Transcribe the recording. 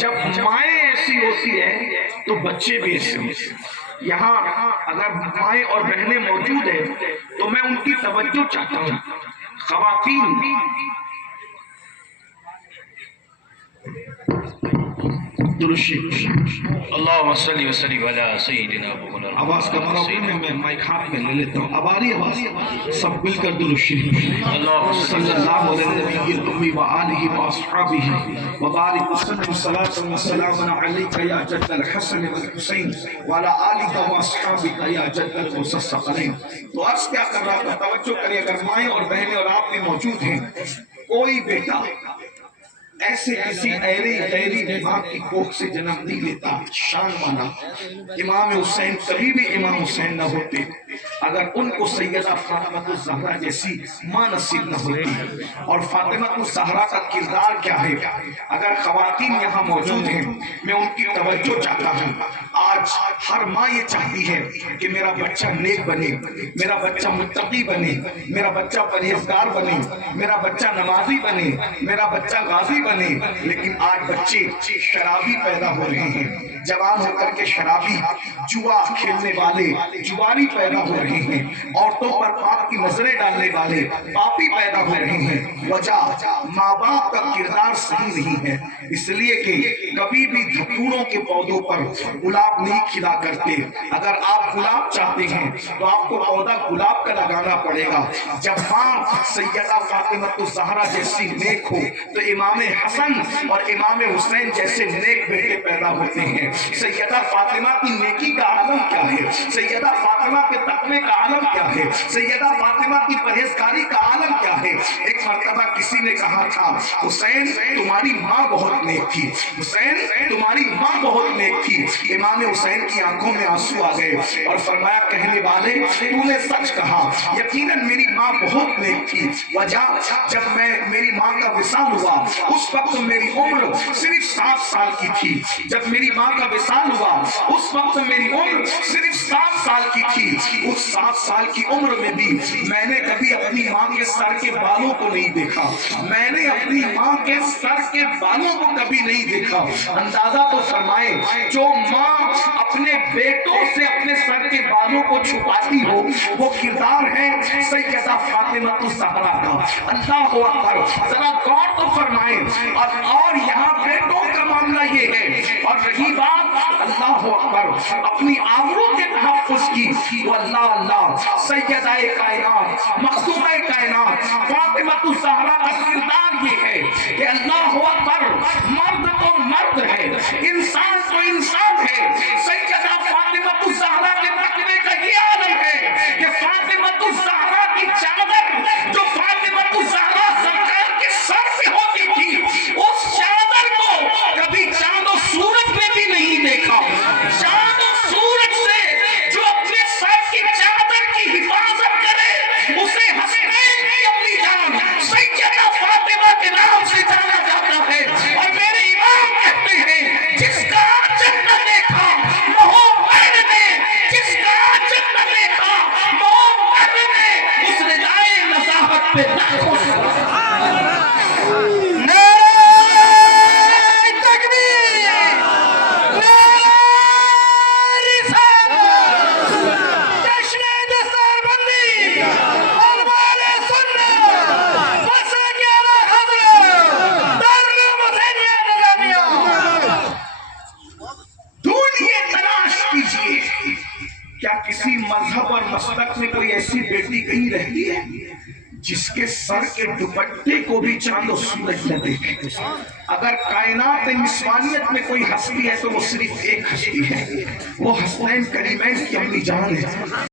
جب مائیں ایسی ہوتی ہے تو بچے بھی ایسے ہوتے ہیں۔ یہاں اگر مائیں اور بہنیں موجود ہیں تو میں ان کی توجہ چاہتا ہوں۔ خواتین اللہم صلی وسلم علی سیدنا مولانا آواز کا منع میں مائک ہاتھ میں لے لیتا ہوں۔ اب آ رہی آواز؟ سب مل کر درود شریف اللہم صلی اللہ علیہ نبی الأمی وآلہ وآصحابہ وبارک وسلم صلاة وسلام علیک یا جد الحسن والحسین وعلی آلہ وآصحابہ یا جد الثقلین۔ تو عرض کیا کر رہا تھا، توجہ کریں، اگر مائیں اور بہنیں اور آپ بھی موجود ہیں، کوئی بیٹا ایسے کسی غیری ماں کی کوکھ سے جنم نہیں لیتا، شان مانا امام حسین کبھی بھی امام حسین نہ ہوتے اگر ان کو سیدہ فاطمہ الزہرا جیسی ماں نصیب نہ ہوتی۔ اور فاطمہ الزہرا کا کردار کیا ہے؟ اگر خواتین یہاں موجود ہیں میں ان کی توجہ چاہتا ہوں۔ آج ہر ماں یہ چاہتی ہے کہ میرا بچہ نیک بنے، میرا بچہ متقی بنے، میرا بچہ پرہیزگار بنے، میرا بچہ نمازی بنے، میرا بچہ غازی بنے، لیکن آج بچے شرابی پیدا ہو رہے ہیں، جوان ہو کر کے شرابی، جوا کھیلنے والے جوانی پیدا ہو رہے ہیں، عورتوں پر پاپ کی نظریں ڈالنے والے پاپی پیدا ہو رہے ہیں۔ وجہ ماں باپ کا کردار صحیح نہیں ہے، اس لیے کہ کبھی بھی دھتوروں کے پودوں پر گلاب نہیں کھلا کرتے۔ اگر آپ گلاب چاہتے ہیں تو آپ کو پودا گلاب کا لگانا پڑے گا۔ جب ماں سیدہ فاطمہ الزہرا جیسی نیک ہو تو امام حسن اور امام حسین جیسے نیک بیٹے پیدا ہوتے ہیں۔ سیدہ فاطمہ کی نیکی کا عالم کیا ہے؟ سیدہ فاطمہ کے تقوی کا عالم کیا ہے؟ سیدہ فاطمہ کی پرہیزگاری کا عالم کیا ہے؟ ایک مرتبہ کسی نے کہا تھا، حسین تمہاری ماں بہت نیک تھی، حسین تمہاری ماں بہت نیک تھی۔ امام حسین کی آنکھوں میں آنسو آ گئے اور فرمایا، کہنے والے تو نے سچ کہا، یقیناً میری ماں بہت نیک تھی۔ وجہ جب میری ماں کا وصال ہوا اس وقت میری عمر صرف 7 سال کی تھی۔ جب میری ماں کا وصال ہوا اس وقت میری عمر صرف 7 سال کی تھی۔ اس 7 سال کی عمر میں بھی میں نے کبھی اپنی ماں کے سر کے بالوں کو نہیں دیکھا، میں نے اپنی ماں کے سر کے بالوں کو کبھی نہیں دیکھا۔ اندازہ تو فرمائے، جو ماں اپنے بیٹوں سے اپنے سر کے بالوں کو چھپاتی ہو وہ کردار ہے سیدہ فاطمہ الزہرا کا۔ اللہ اکبر، ذرا غور تو فرمائیں۔ اور یہاں بیٹوں کا معاملہ یہ ہے، اور رہی بات اللہ اکبر اپنی آبرو کے تحفظ کی، وہ اللہ سیدہ کائنات مخدومہ کائنات فاطمہ الزہرا کا کردار یہ ہے کہ اللہ اکبر مرد تو مرد ہے، انسان تو انسان ہے۔ سیدہ فاطمہ الزہرا کے تقوی کا یہ عالم ہے کہ فاطمہ الزہرا کی چادر جو فاطمہ الزہرا سرکار کے سر پہ ہوتی تھی، اس چادر کو کبھی چاند و سورج نے بھی نہیں دیکھا۔ چاند و سورج سے جو اپنے سر کی چادر کی حفاظت کرے اسے حسنین کی اپنی جان سیدہ فاطمہ کے نام سے جانا جاتا ہے۔ اور میرے امام کہتے ہیں، جس کا آنچل نہ دیکھا محمد نے، جس کا آنچل نہ دیکھا محمد نے، اس ردائے نزاہت پہ نہ کسی مذہب اور مسلک میں کوئی ایسی بیٹی کہیں رہتی ہے جس کے سر کے دوپٹے کو بھی چاند و سورج نہ دیکھے؟ اگر کائنات نسوانیت میں کوئی ہستی ہے تو وہ صرف ایک ہستی ہے، وہ حسنین کریمین کی اپنی جان ہے۔